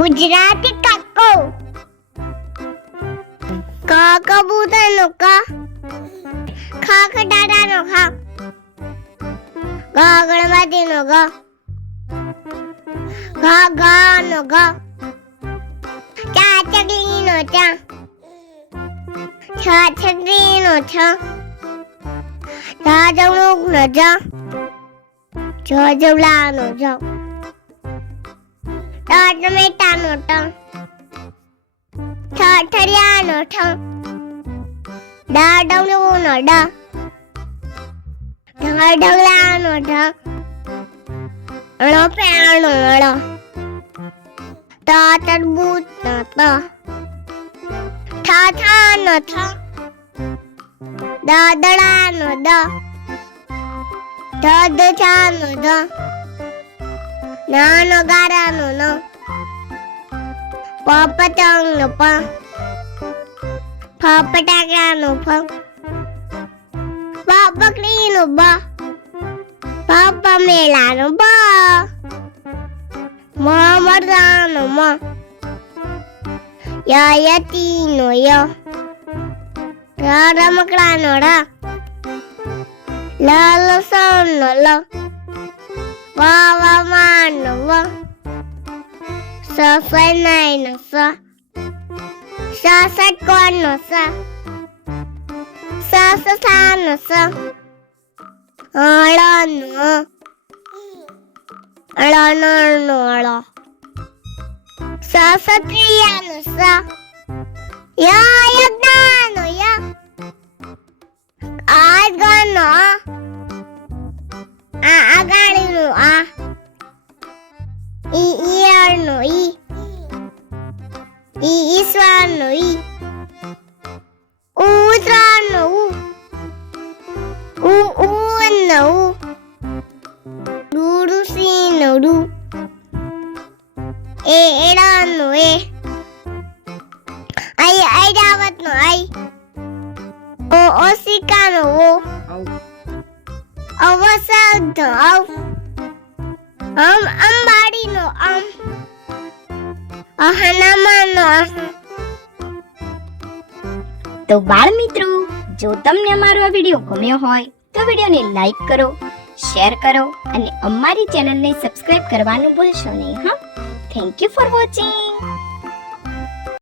ગુજરાતી કાકો ક કબૂતરનો ક ખ ખટારાનો ખ ગ ગણપતિનો ગ ઘ ઘનો ઘ ચા ચકલીનો ચા છ છત્રીનો છ ઝ જમરૂકનો ઝ જ જવલાનો જ ટ ટમેટાનો ટ ઠ ઠરિયાનો ઠ ડ ડમરૂનો ડ ઢ ઢગલાનો ઢ ણ પેણનો ળ ત તરબૂચનો ત ઠ ઠાનો ઠ દ દડાનો દ ધ દચાનો ધ ન નગારાનો ન પ પતંગનો પ ફ ફટાકડાનો ફ બ બકરીનો બ ભ પમેલાનો બ મ મરદાનો મ યતીનો ય રમકડાનો ર લસણનો લ વાવાનો વ સફનાઈનો સ ષટકોણનો સ સસાનો સ અળનો અળનળનો અળ સત્રિયાનો સ યજ્ઞાનો ય આગળનો આગાળીનો આ ઈયળનો ઈ ઈશ્વરનો ઈ ઉત્તરાયણનો ઉનો ઋષિનો ઋ એડાનો એ ઐરાવતનો આઈ ઓશિકાનો ઓ અવસાદનો અવ અંબાડીનો અહનામાનો તો બાળ મિત્રો, જો તમને અમારો આ વિડીયો ગમ્યો હોય તો વિડીયોને લાઈક કરો, શેર કરો અને અમારી ચેનલને સબસ્ક્રાઇબ કરવાનું ભૂલશો નહીં. Thank you for watching.